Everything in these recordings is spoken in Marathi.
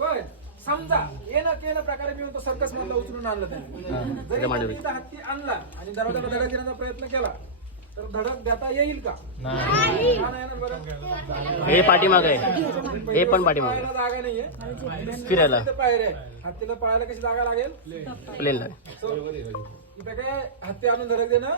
पण समजा ये ना के ना प्रकारे मी म्हणतो सर्कस मधला उचलून आणलं त्याने. हा, जरी. त्यांनी इथं हत्ती आणला आणि दरवाजाला धडक देण्याचा प्रयत्न केला तर धडक देता येईल का? नाही. येणार बरं? हे पाठीमाग आहे. हे पण पाठीमाग. पाहायला जागा नाहीये फिरायला. पायऱ्या आहे. हत्तीला पाहायला कशी जागा लागेल? प्लेनला इथं काय हत्ती आणून धडक देणं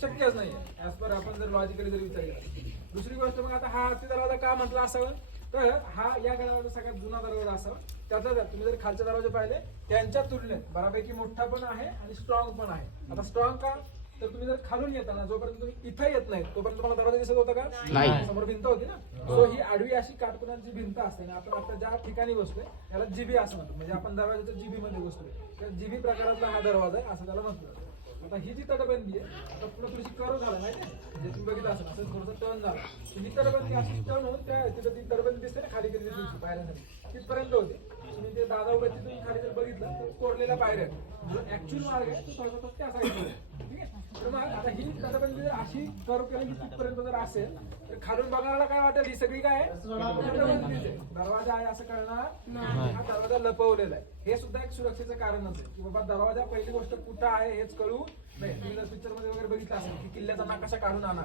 शक्यच नाही ऍज पर आपण जर लॉजिकली जर विचार केला दुसरी गोष्ट मग आता हा हत्ती दरवाजा का म्हटला असावा? तर हा या काळामध्ये सगळ्यात जुना दरवाजा असावा त्यातल्या त्यात तुम्ही जर खालचे दरवाजे पाहिले त्यांच्या तुलनेत बऱ्यापैकी मोठा पण आहे आणि स्ट्रॉंग पण आहे. आता स्ट्रॉंग का? तर तुम्ही जर खालून येताना जोपर्यंत तुम्ही इथं येत नाही तोपर्यंत तुम्हाला दरवाजा दिसत होता का? नाही. समोर भिंत होती ना? सो ही आडवी अशी काटकोनाची भिंत असते आणि आपण आता ज्या ठिकाणी बसलोय त्याला जीबी असं म्हणतो. म्हणजे आपण दरवाजाच्या जीबी मध्ये बसलोय. त्या जीबी प्रकारातला हा दरवाजा आहे असं त्याला म्हणतो. आता ही जी तटबंदी आहे आता पुढे थोडीशी कर्व झाला माहिती आहे? जे तुम्ही बघितलं असेल असं थोडंसं टर्न झाला. ही तटबंदी अशी टर्न होऊन त्या तिथं ती तटबंदी दिसते ना खाली गेलेली तुमची पायऱ्यांसाठी तिथपर्यंत होते. तुम्ही ते दादा उभे तुम्ही खाली जर बघितलं तर पायऱ्या आहेत. जो ऍक्च्युअल मार्ग आहे तो थोडासा त्या साईडला ठीक आहे? तर मग आता ही तटबंदी जर अशी कर्व केली की तिथपर्यंत जर असेल तर खालून बघायला काय वाटेल? ही सगळी काय आहे? आहे. दरवाजा आहे असं कळणार हा दरवाजा लपवलेला आहे. हे सुद्धा एक सुरक्षेचं कारणच आहे की बाबा दरवाजा पहिली गोष्ट कुठं आहे हेच कळू पिक्चरमध्ये वगैरे बघितलं असेल की किल्ल्याचा नकाशा काढून आणा.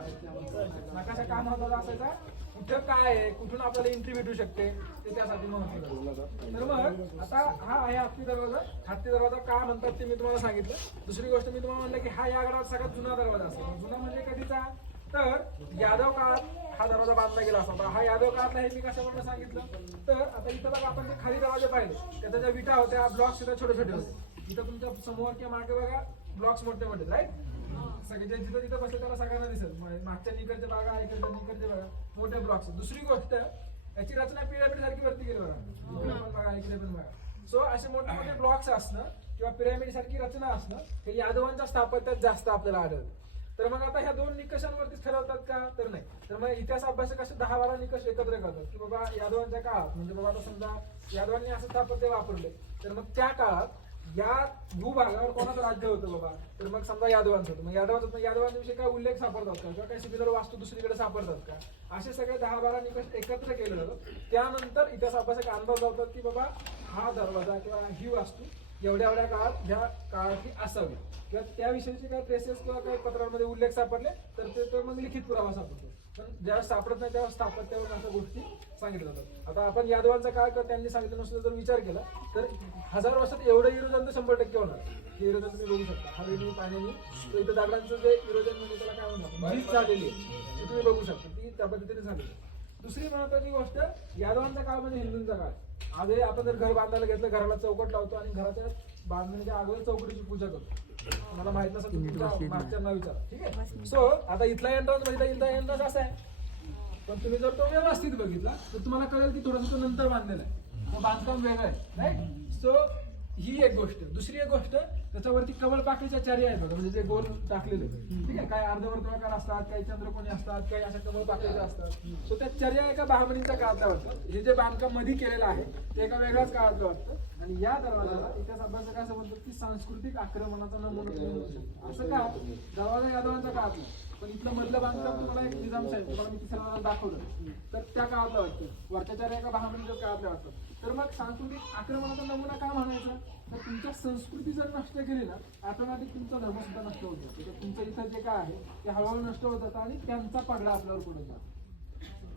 नकाशा का महत्त्वाचा असायचा? कुठं काय आहे? कुठून आपल्याला एंट्री भेटू शकते? ते त्यासाठी महत्वाचं तर मग आता हा आहे हत्ती दरवाजा. हत्ती दरवाजा का म्हणतात ते मी तुम्हाला सांगितलं. दुसरी गोष्ट मी तुम्हाला म्हणलं की हा या गडात सगळ्यात जुना दरवाजा असेल. जुना म्हणजे कधीचा? तर यादव काळात हा दरवाजा बांधला गेला असा हा यादव काळातला हे मी कशाप्रमाणे सांगितलं? तर आता इथं बघा आपण ते खाली दरवाजे पाहिले. त्याच्या ज्या विटा होत्या ब्लॉक्स सुद्धा छोटे छोटे होते. इथं तुमच्यासमोर किंवा मागे बघा ब्लॉक्स मोठे मोठे राईट सगळे जे जिथं तिथं बसले त्याला सगळ्यांना दिसेल. मागच्या निकडचे बागा इकडच्या निकडचे बघा. मोठे ब्लॉक्स. दुसरी गोष्ट याची रचना पिरामिड सारखी वरती गेली बघा. इकडे पण बघा इकडे पण बघा. सो असे मोठे मोठे ब्लॉक्स असणं किंवा पिरामिड सारखी रचना असणं हे यादवांच्या स्थापत्यात जास्त आपल्याला आढळतं. तर मग आता ह्या दोन निकषांवरतीच ठरवतात का? तर नाही. तर मग इतिहास अभ्यासक असे दहा बारा निकष एकत्र करतात की बाबा यादवांच्या काळात म्हणजे बाबा आता समजा यादवांनी असं स्थापत्य वापरले तर मग त्या काळात या भूभागावर कोणाचं राज्य होतं बाबा? तर मग समजा यादवांचं होतं. मग यादवांचं यादवांच्या यादवांविषयी काय उल्लेख सापडतात का? किंवा काही सिमिलर वास्तू दुसरीकडे सापडतात का? असे सगळे दहा बारा निकष एकत्र केले जातात त्यानंतर इतिहास अभ्यासक अंदाज लावतात की बाबा हा दरवाजा किंवा ही वास्तू एवढ्या एवढ्या काळात ह्या काळातली असावी. किंवा त्याविषयीचे काही प्रेसेस किंवा काही पत्रांमध्ये उल्लेख सापडले तर ते तर मग लिखित पुरावा सापडतो. पण ज्यावेळेस सापडत नाही त्यावेळेस स्थापत्यावर अशा गोष्टी सांगितल्या जातात. आता आपण यादवांचा काळ किंवा त्यांनी सांगितलं नसलं जर विचार केला तर हजार वर्षात एवढं इरोजन तर शंभर टक्के होणार. हे इरोजन तुम्ही बघू शकता. हवेने पाण्याने तर इथं दगडांचं जे इरोजन म्हणजे त्याला काय म्हणतात? झीज झालेली आहे. ती तुम्ही बघू शकता. ती त्या पद्धतीने झालेली आहे. दुसरी महत्वाची गोष्ट यादवांचा काळ म्हणजे हिंदूंचा काळ. आजही आपण जर घर बांधायला घेतलं घराला चौकट लावतो आणि घराच्या बांधण्याच्या अगोदर चौकटीची पूजा करतो. मला माहीत नसेल तुमच्या मागच्यांना विचारा ठीक आहे? सो आता इथला एंट्रन्स म्हणजे इथला एंट्रन्स असा आहे. पण तुम्ही जर तो व्यवस्थित बघितला तर तुम्हाला कळेल की थोडंसं तो नंतर बांधलेला आहे. तो बांधकाम वेगळं आहे राईट सो ही एक गोष्ट. दुसरी एक गोष्ट त्याच्यावरती कमळ पाकळीच्या चर्या आहेत बघा. म्हणजे जे गोल टाकलेले ठीक आहे? काय अर्धवर्तुळाकार असतात काही चंद्रकोणी असतात काही अशा कमळ पाकळीच्या असतात. सो त्या चर्या एका बहामणीच्या काळातल्या वाटतं हे जे बांधकाममध्ये केलेलं आहे ते एका वेगळ्याच काळातलं वाटतं. आणि या दरवाजाला इतिहास अभ्यासक असं म्हणतात की सांस्कृतिक आक्रमणाचा नमुना असं का? दरवाजा यादवांच्या काळातला पण इथलं मधलं बांधकाम तुम्हाला एक निजामशाही तुम्हाला मी तिसऱ्या दाखवलं. तर त्या काळातलं वाटतं. वरच्या एका बहामणीच्या काळातल्या वाटतं. तर मग सांस्कृतिक आक्रमणाचा नमुना का म्हणायचा? तर तुमच्या संस्कृती जर नष्ट केली ना ऑटोमॅटिक तुमचा धर्म सुद्धा नष्ट होतो तर तुमचं इथं जे काय आहे ते हळूहळू नष्ट होत जातं आणि त्यांचा पगडा आपल्यावर पुढे जातो.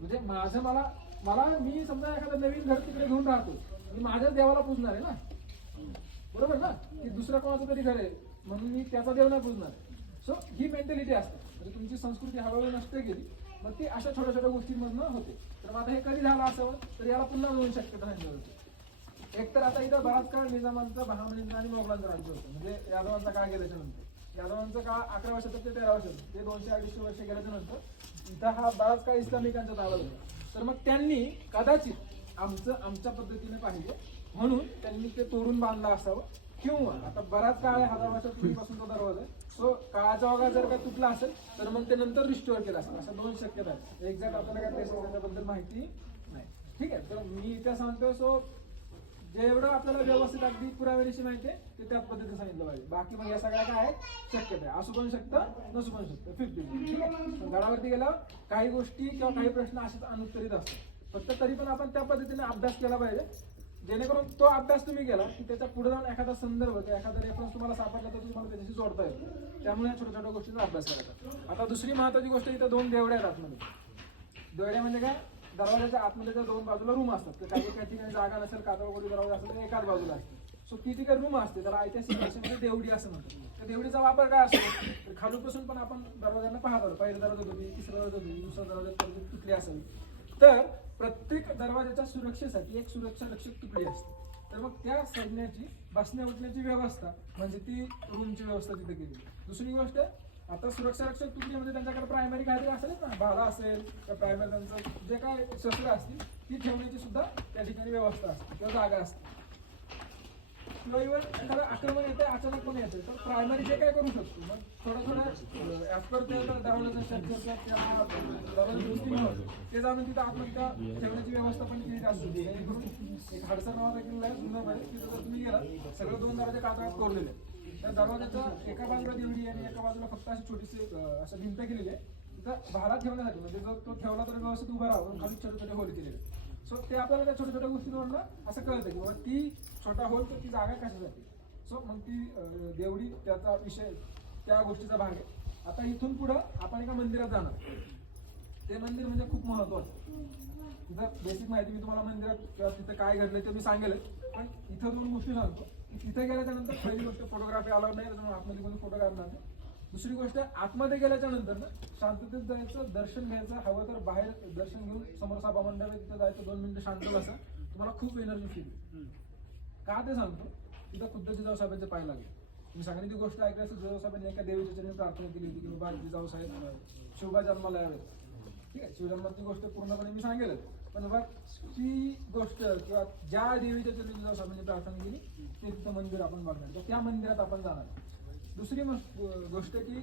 म्हणजे माझं मला मला मी समजा एखादं नवीन घर तिकडे घेऊन राहतो मी माझ्याच देवाला पूजणार आहे ना? बरोबर ना? की दुसऱ्या कोणाचं तरी घर आहे म्हणून मी त्याचा देव नाही पूजणार. सो ही मेंटॅलिटी असते. म्हणजे तुमची संस्कृती हळूहळू नष्ट केली मग ती अशा छोट्या छोट्या गोष्टींमधनं होते. तर मग आता हे कधी झालं असावं तर याला पुन्हा दोन शक्यता होती. एक तर आता इथं बराच काळ निजामांचं बहामणींचं आणि मोगलांचं राज्य होतं. म्हणजे यादवांचा काळ गेल्याच्यानंतर. यादवांचा काळ अकरा वर्षात ते तेरा वर्षाचं ते दोनशे अडीचशे वर्ष गेल्याच्यानंतर इथं हा बराच काळ इस्लामिकांच्या ताब्यात होता. तर मग त्यांनी कदाचित आमचं आमच्या पद्धतीने पाहिजे म्हणून त्यांनी ते तोडून बांधलं असावं. किंवा आता बराच काळ आहे हजार वर्षापूर्वीपासून तो दरवाजा आहे. सो काळाचा ओघात जर का तुटला असेल तर मग ते नंतर रिस्टोअर केला असेल. असं दोन शक्यता आहेत. एक्झॅक्ट आपल्याला काय त्याच्याबद्दल माहिती नाही. ठीक आहे? तर मी इथे सांगतो सो जेवढं आपल्याला व्यवस्थित अगदी पुराव्याविषयी माहिती आहे ते त्या पद्धतीने सांगितलं पाहिजे. बाकी मग या सगळ्या काय आहेत? शक्यता असू पण शकतं? नसू पण शकतं. फिफ्टी ठीक आहे? गडावरती गेला काही गोष्टी किंवा काही प्रश्न असेच अनुत्तरित असतात. फक्त तरी पण आपण त्या पद्धतीने अभ्यास केला पाहिजे. जेणेकरून तो अभ्यास तुम्ही केला की त्याचा पुढे जाऊन एखादा संदर्भ किंवा एखादा रेफरन्स तुम्हाला सापडला तर तुम्हाला त्याच्याशी जोडता येतो त्यामुळे या छोट्या छोट्या गोष्टींचा अभ्यास करायचा. आता दुसरी महत्वाची गोष्ट इथं दोन देवड्या आहेत आतमध्ये. देवड्या म्हणजे काय? दरवाजाच्या आतमध्ये जर दोन बाजूला रूम असतात. तर काही काही ठिकाणी जागा नसेल वगैरे दरवाजा असेल तर एकाच बाजूला असते. सो ती ठिकाणी रूम असते. त्याला ऐतिहासिक भाषेमध्ये म्हणजे देवडी असं म्हणतात. तर देवडीचा वापर काय असतो? तर खालूपासून पण आपण दरवाजांना पाहत आलो पहिला दरवाजा होती तिसरा दरवाजा होती दुसऱ्या दरवाजा कधी असेल. असावी तर प्रत्येक दरवाजाच्या सुरक्षेसाठी एक सुरक्षा रक्षक तुकडी असते. तर मग त्या सैन्याची बसण्या उठण्याची व्यवस्था म्हणजे ती रूमची व्यवस्था तिथे केली. दुसरी गोष्ट आता सुरक्षा रक्षक तुकडीमध्ये त्यांच्याकडे प्रायमरी घातली असेलच ना भाला असेल त्या प्रायमरी त्यांचं जे काय शस्त्र असतील ती ठेवण्याची सुद्धा त्या ठिकाणी व्यवस्था असते किंवा जागा असते. किंवा इव्हन एखादं आक्रमण येतं अचानक पण येते तर प्रायमरी जे काय करू शकतो मग थोडं थोडं ऍज पर ते दरवाजाचं शक्य किंवा दरवाजाची दृष्टिकोन ते जाणून तिथं आपण त्या ठेवण्याची व्यवस्था पण केली असते जेणेकरून एक हाडसर नावाचा किल्ला आहे जुन्नरमध्ये तिथं जर तुम्ही गेला सगळं दोन दरवाजे कातळात कोरलेले तर त्या दरवाजाच्या एका बाजूला देवडी आणि एका बाजूला फक्त अशी छोटीशी अशा भिंत केलेली आहे तिथं भाला ठेवण्यासाठी म्हणजे जर तो ठेवला तर व्यवस्थित उभा राहा खाली छोटे छोटे होल केलेले सो ते आपल्याला त्या छोट्या छोट्या गोष्टींवरनं असं कळतं की बाबा ती छोटा होल तर ती जागा कशी जाते. सो मग ती देवडी त्याचा विषय त्या गोष्टीचा भाग आहे. आता इथून पुढं आपण एका मंदिरात जाणार. ते मंदिर म्हणजे खूप महत्वाचं. तिथं बेसिक माहिती मी तुम्हाला मंदिरात किंवा तिथं काय घडलं ते मी सांगेल पण इथं दोन गोष्टी सांगतो. तिथे गेल्याच्यानंतर पहिली गोष्ट फोटोग्राफी अलाउड नाही त्याच्यामुळे आतमध्ये कोणी फोटो काढणार नाही. दुसरी गोष्ट आतमध्ये गेल्याच्यानंतर ना शांततेत जायचं दर्शन घ्यायचं हवं तर बाहेर दर्शन घेऊन समोर सभा मंडळ तिथं जायचं दोन मिनिटं शांत बसा. तुम्हाला खूप एनर्जी फील का ते सांगतो? तिथं खुद्द जिजाऊ साहेबांचे पाय लागले. मी सांगितली ती गोष्ट ऐकली असं जिजाऊ साहेबांनी एका देवीच्या चरणी प्रार्थना केली होती की बाबा जिजाऊ साहेब शिवबा जन्माला यावेत. ठीक आहे? शिवजन्माची गोष्ट पूर्णपणे मी सांगेलच. पण बाबा ती गोष्ट किंवा ज्या देवीच्या चरणी जिजाऊ साहेबांनी प्रार्थना केली ते तिथं मंदिर आपण बघणार. तर त्या मंदिरात आपण जाणार. दुसरी गोष्ट की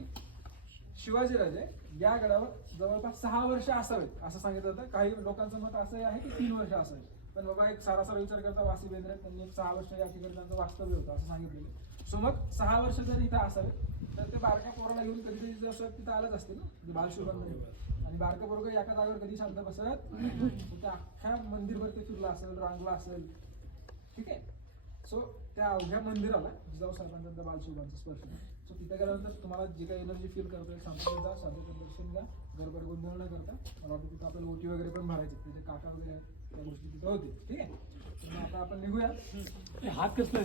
शिवाजीराजे या गडावर जवळपास सहा वर्ष असावेत असं सांगितलं जातं काही लोकांचं मत असं आहे की तीन वर्ष असावेत. पण बाबा एक सारासार विचार करता वासी बेंद्रे त्यांनी एक सहा वर्ष या ठिकाणी त्यांचं वास्तव्य होतं असं सांगितलेलं सो मग सहा वर्ष जर इथं असावे तर ते बारक्या पोराला घेऊन कधीतरी जसं तिथं आलंच असते ना म्हणजे आणि बारकं पोरग एका जागेवर कधी शांत बसत तर त्या अख्ख्या मंदिरवरती ते फिरलं असेल रांगला असेल. ठीक आहे? सो त्या अवघ्या मंदिराला जिजाऊ साहेबांचा त्या बालशिवांचा स्पर्श. सो तिथे गेल्यानंतर तुम्हाला जे काही एनर्जी फील करतोय सांगतो जा शांततेत दर्शन घ्या गडबड गोंधळ न करता. मला वाटतं तिथं आपल्याला ओटी वगैरे पण भरायची तिथे काका वगैरे त्या गोष्टी तिथं होते ठीक आहे? तर मग आता आपण निघूया. हात कसला